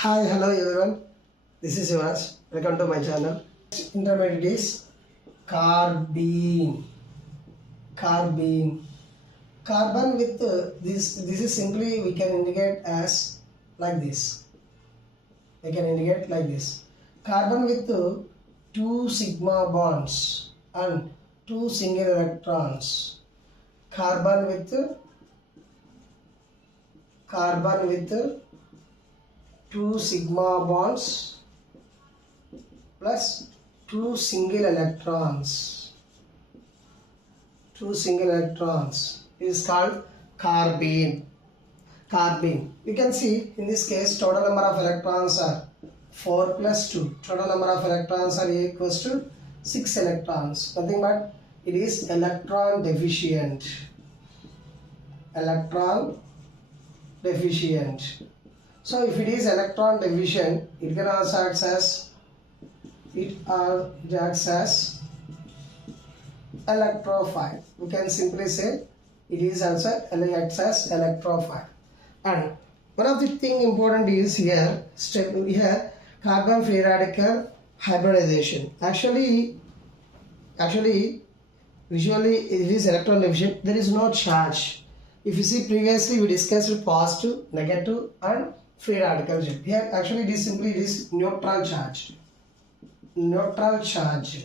Hi, hello everyone. This is Yuvraj. Welcome to my channel. Intermediate is carbene. Carbene. Carbon with this. This is simply we can indicate as like this. We can indicate like this. Carbon with two sigma bonds and two single electrons. Carbon with two sigma bonds plus two single electrons. Two single electrons is called carbene. Carbene. You can see in this case total number of electrons are 4 plus 2. Total number of electrons are equals to 6 electrons. Nothing but it is electron deficient. Electron deficient. So if it is electron deficient, it can also acts as electrophile. We can simply say it is also acts as electrophile. And one of the thing important is here carbon free radical hybridization. Actually visually it is electron deficient. There is no charge. If you see previously we discussed positive, negative and free radical shape. Here actually it is simply neutral charge. Neutral charge.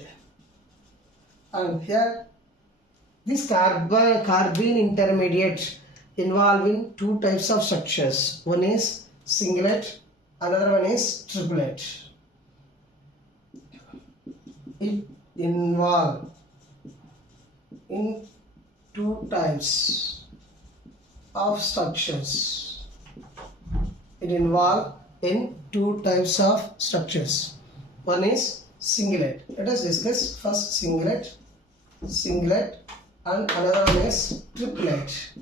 And here this carbene intermediate involving two types of structures. One is singlet, another one is triplet. It involves in two types of structures. It involves in two types of structures. One is singlet. Let us discuss first singlet, and another one is triplet.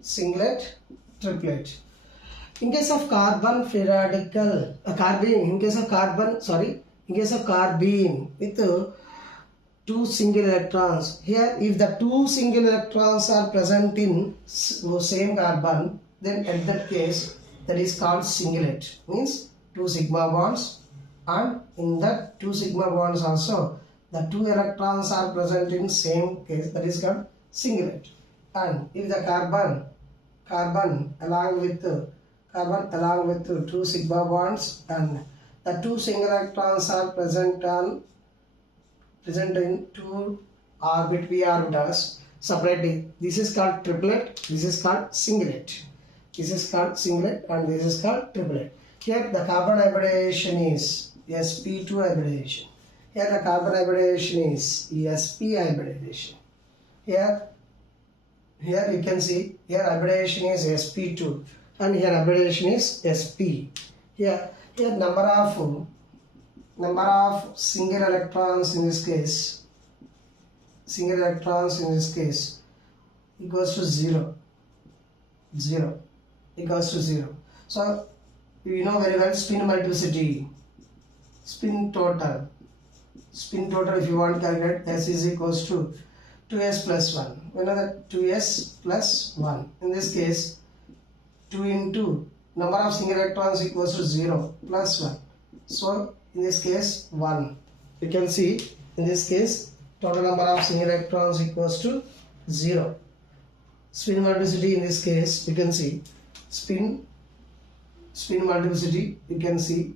Singlet, triplet. In case of carbon free radical, in case of carbene with two single electrons. Here, if the two single electrons are present in same carbon, then at that case that is called singlet. Means two sigma bonds, and in that two sigma bonds also the two electrons are present in same case, that is called singlet. And if the carbon along with two sigma bonds and the two single electrons are present in two p orbitals separately, this is called triplet, this is called singlet. This is called singlet and this is called triplet. Here the carbon hybridization is sp2 hybridization. Here the carbon hybridization is sp hybridization. Here you can see here hybridization is sp2 and here hybridization is sp. Here number of single electrons in this case equals to 0 equals to 0. So you know very well spin multiplicity, spin total if you want to calculate, s is equals to 2s plus 1. We know that 2s plus 1. In this case 2 into number of single electrons equals to 0 plus 1. So in this case 1. You can see in this case total number of single electrons equals to 0. Spin multiplicity in this case you can see spin multiplicity, you can see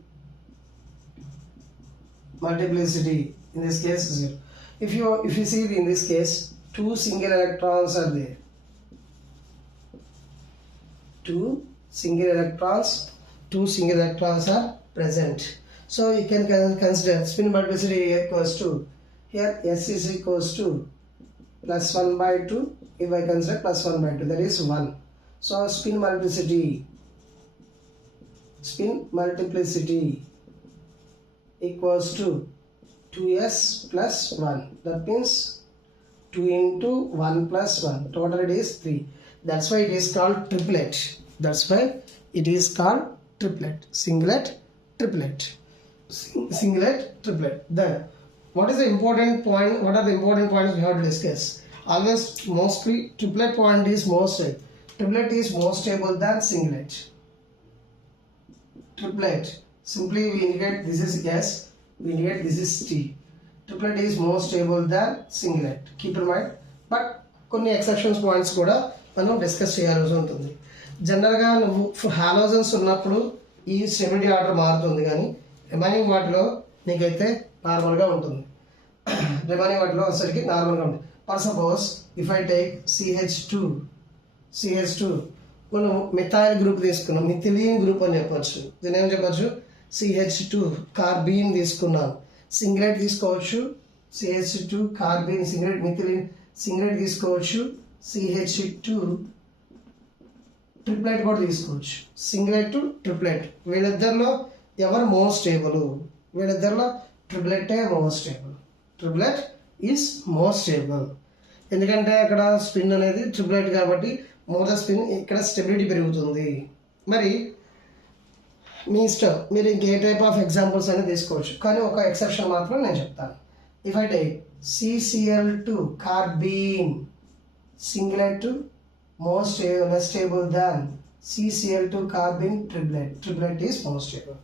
multiplicity in this case 0. If you see in this case two single electrons are there. Two single electrons are present. So you can consider spin multiplicity equals to, here s is equals to plus 1 by 2. If I consider plus 1 by 2, that is 1. So spin multiplicity equals to 2s plus 1. That means 2 into 1 plus 1. Total it is 3. That's why it is called triplet. Singlet, triplet. Then what is the important point? What are the important points we have to discuss? Always mostly triplet point is most. Triplet is more stable than singlet. triplet. Simply we indicate this is S, we indicate this is T. Triplet is more stable than singlet. Keep in mind. But కొన్ని exceptions points కూడా మనం డిస్కస్ చేయాల్సి ఉంటుంది. జనరల్గా నువ్వు హాలోజన్స్ ఉన్నప్పుడు ఈ stability order మారుతుంది, కానీ రిమైనింగ్ వాటిలో నీకైతే నార్మల్గా ఉంటుంది. రిమైనింగ్ వాటిలో వచ్చేసరికి నార్మల్గా ఉంటుంది. For suppose if I take CH2 మనం మిథైల్ గ్రూప్ తీసుకున్నాం, మిథిలీన్ గ్రూప్ అని చెప్పచ్చు. దీని ఏం చెప్పచ్చు? CH2 కార్బీన్ తీసుకున్నాం. సింగ్లెట్ తీసుకోవచ్చు, CH2 కార్బీన్ సింగ్లెట్, మిథిలీన్ సింగ్లెట్ తీసుకోవచ్చు, CH2 ట్రిప్లెట్ కూడా తీసుకోవచ్చు. సింగ్లెట్ ట్రిప్లెట్ వీళ్ళిద్దరిలో ఎవరు మోస్ట్ స్టేబుల్? వీళ్ళిద్దరిలో ట్రిప్లెటే most stable. Triplet is most stable. ఎందుకంటే అక్కడ స్పిన్ అనేది ట్రిప్లెట్ కాబట్టి మోర్ ద స్పిన్, ఇక్కడ స్టెబిలిటీ పెరుగుతుంది. మరి మీ ఇష్టం, మీరు ఇంకే టైప్ ఆఫ్ ఎగ్జాంపుల్స్ అయినా తీసుకోవచ్చు, కానీ ఒక ఎక్సెప్షన్ మాత్రం నేను చెప్తాను. If I take CCl2 carbene singlet more less stable than CCl2 carbene triplet. Triplet is more stable.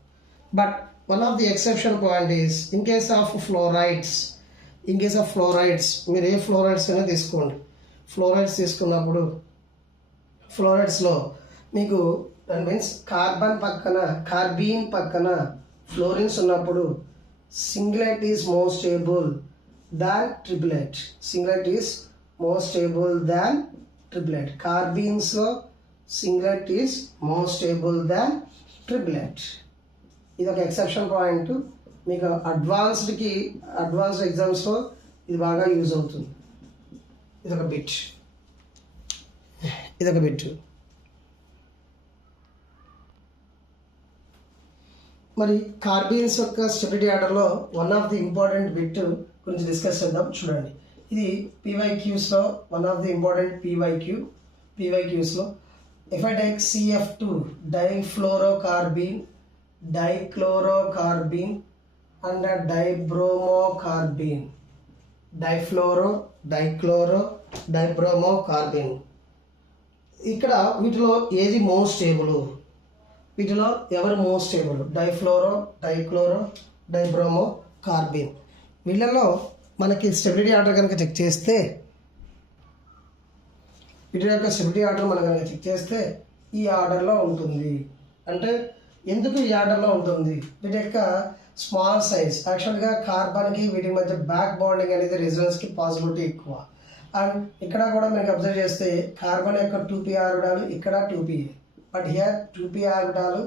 But one of the exception point is in case of fluorides. మీరు ఏ ఫ్లోరైడ్స్ అయినా తీసుకోండి. ఫ్లోరైడ్స్ తీసుకున్నప్పుడు ఫ్లోరైడ్స్లో మీకు దట్ మీన్స్ కార్బీన్ పక్కన ఫ్లోరిన్స్ ఉన్నప్పుడు singlet is more stable than triplet. Singlet is more stable than triplet. కార్బీన్స్లో singlet is more stable than triplet. ఇది ఒక ఎక్సెప్షన్ పాయింట్. మీకు అడ్వాన్స్డ్ ఎగ్జామ్స్లో ఇది బాగా యూజ్ అవుతుంది. ఇదొక బిట్. మరి కార్బీన్స్ యొక్క స్టెబిలిటీ ఆర్డర్లో one of the important bit గురించి డిస్కస్ చేద్దాం. చూడండి, ఇది PYQస్లో వన్ ఆఫ్ ది ఇంపార్టెంట్ PYQస్లో if I take CF2 difluorocarbene, dichlorocarbene and dibromocarbene. Dibromocarbene. ఇక్కడ వీటిలో ఏది మోస్ట్ స్టేబుల్? వీటిలో ఎవరు మోస్ట్ స్టేబుల్? డైక్లోరో, డైబ్రోమోకార్బీన్. వీళ్ళలో మనకి స్టెబిలిటీ ఆర్డర్ కనుక చెక్ చేస్తే, వీటి యొక్క స్టెబిలిటీ ఆర్డర్ మనం కనుక చెక్ చేస్తే ఈ ఆర్డర్లో ఉంటుంది. అంటే ఎందుకు ఈ ఆర్డర్లో ఉంటుంది? వీటి యొక్క స్మాల్ సైజ్. యాక్చువల్గా కార్బన్కి వీటి మధ్య బ్యాక్ బాండింగ్ అనేది రెజొనెన్స్కి పాసిబిలిటీ ఎక్కువ. అండ్ ఇక్కడ కూడా మీకు అబ్జర్వ్ చేస్తే కార్బన్ యొక్క 2p ఆర్బిటాల్, ఇక్కడ 2pa. But here 2p orbital,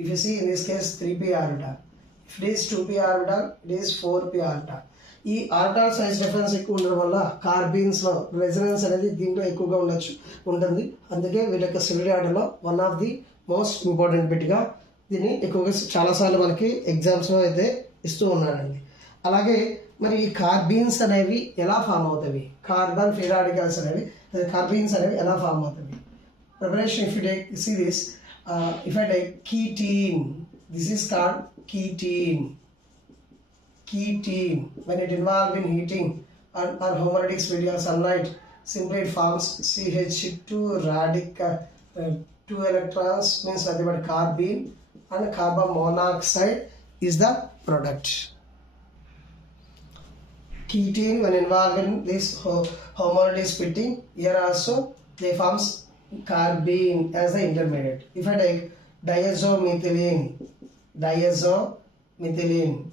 if you see in this case 3p orbital. If it is 2p orbital, it is 4p orbital. ఈ ఆర్బిటాల్ సైజ్ డిఫరెన్స్ ఎక్కువ ఉండడం వల్ల కార్బీన్స్లో రెజొనెన్స్ అనేది దీంట్లో ఎక్కువగా ఉంటుంది. అందుకే వీటి యొక్క స్టెబిలిటీ ఆర్డర్లో one of the most important బిట్గా దీన్ని ఎక్కువగా చాలాసార్లు మనకి ఎగ్జామ్స్లో అయితే ఇస్తూ ఉన్నాడండి. అలాగే మరి ఈ కార్బీన్స్ అనేవి ఎలా ఫామ్ అవుతాయి? కార్బన్ ఫ్రీ రాడికల్స్ అనేవి, కార్బీన్స్ అనేవి ఎలా ఫామ్ అవుతాయి? Preparation if you take see this, if I take ketene, this is called ketene. When it involved in heating or homolytic speed or sunlight, simply it forms CH2 radical 2 electrons, means nothing but carbene, and carbon monoxide is the product. Ketene when involved in this homolytic splitting, here also they forms carbene as the intermediate. If I take diazomethylene,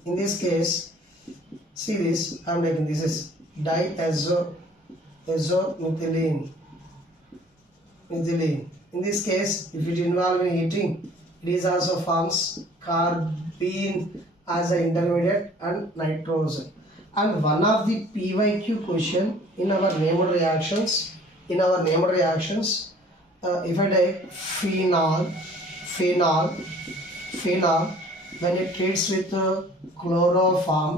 in this case, see this, I am taking this is diazomethylene. In this case, if it involves in heating, it is also forms carbene as an intermediate and nitrogen. And one of the PYQ question in our named reactions, if I take phenol, when it treats with chloroform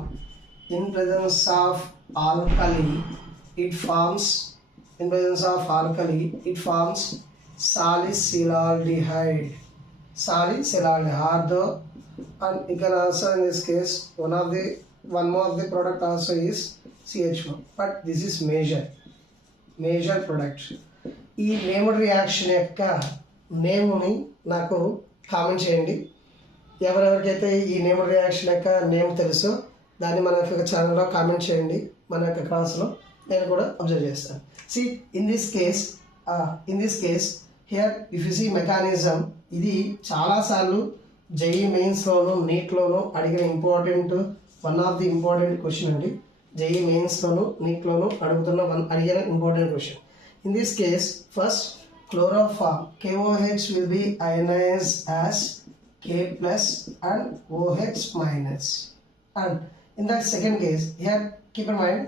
in presence of alkali, it forms salicylaldehyde. Although, and you can also in this case one more of the product also is CH4, but this is major product. ఈ named reaction యొక్క నేమ్ని నాకు కామెంట్ చేయండి. ఎవరెవరికైతే ఈ name reaction యొక్క నేమ్ తెలుసో దాన్ని మన యొక్క ఛానల్లో కామెంట్ చేయండి, మన యొక్క క్లాస్లో నేను కూడా అబ్జర్వ్ చేస్తాను. See in this case here if you see mechanism, ఇది చాలాసార్లు జేఈ మెయిన్స్లోను నీట్లోను అడిగిన one of the important question అండి. జేఈ మెయిన్స్లోను నీట్లోను అడిగిన important question. In this case first chloroform KOH will be ionized as K plus and OH minus. And in that second case, here keep in mind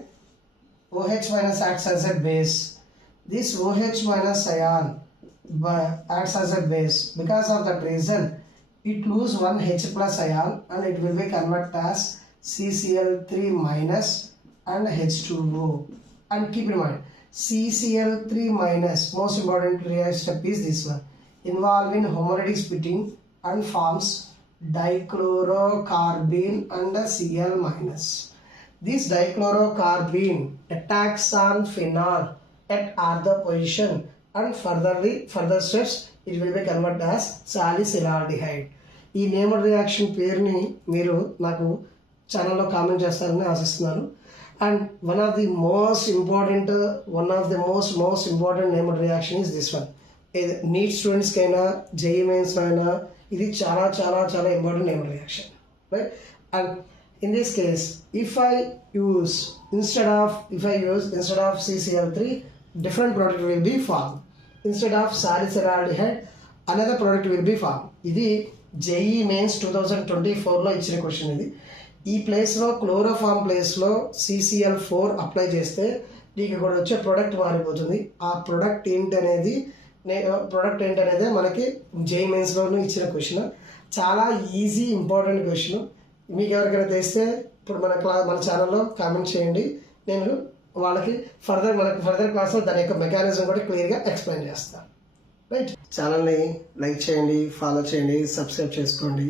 OH minus acts as a base. This OH minus ion acts as a base. Because of that reason, it lose one H plus ion and it will be converted as CCl3 minus and H2O. And keep in mind, CCl3 minus, most important reaction step is this one, involving homolytic splitting and forms dichlorocarbene and Cl minus. This dichlorocarbene attacks on phenol at other position and further steps it will be converted as salicylaldehyde. ఈ name reaction పేరుని మీరు నాకు ఛానల్లో కామెంట్ చేస్తారని ఆశిస్తున్నాను. And one of the most important name reaction is this one. NEET students kaina JEE mains aina idi చాలా important name reaction, right? And in this case, if I use instead of CCl3, different product will be formed. Instead of salicylaldehyde, another product will be formed. ఇది JEE mains 2024 లో ఇచ్చిన క్వశ్చన్. ఇది ఈ ప్లేస్లో క్లోరోఫామ్ ప్లేస్లో CCl4 apply చేస్తే నీకు ఇక్కడ వచ్చే ప్రోడక్ట్ మారిపోతుంది. ఆ ప్రోడక్ట్ ఏంటనేది మనకి జేఈ మెయిన్స్లోనూ ఇచ్చిన క్వశ్చన్. చాలా ఈజీ ఇంపార్టెంట్ క్వశ్చన్. మీకు ఎవరికైనా తెలిస్తే ఇప్పుడు మన ఛానల్లో కామెంట్ చేయండి, నేను వాళ్ళకి ఫర్దర్ క్లాస్లో దాని యొక్క మెకానిజం కూడా క్లియర్గా ఎక్స్ప్లెయిన్ చేస్తాను. రైట్, ఛానల్ని లైక్ చేయండి, ఫాలో చేయండి, సబ్స్క్రైబ్ చేసుకోండి.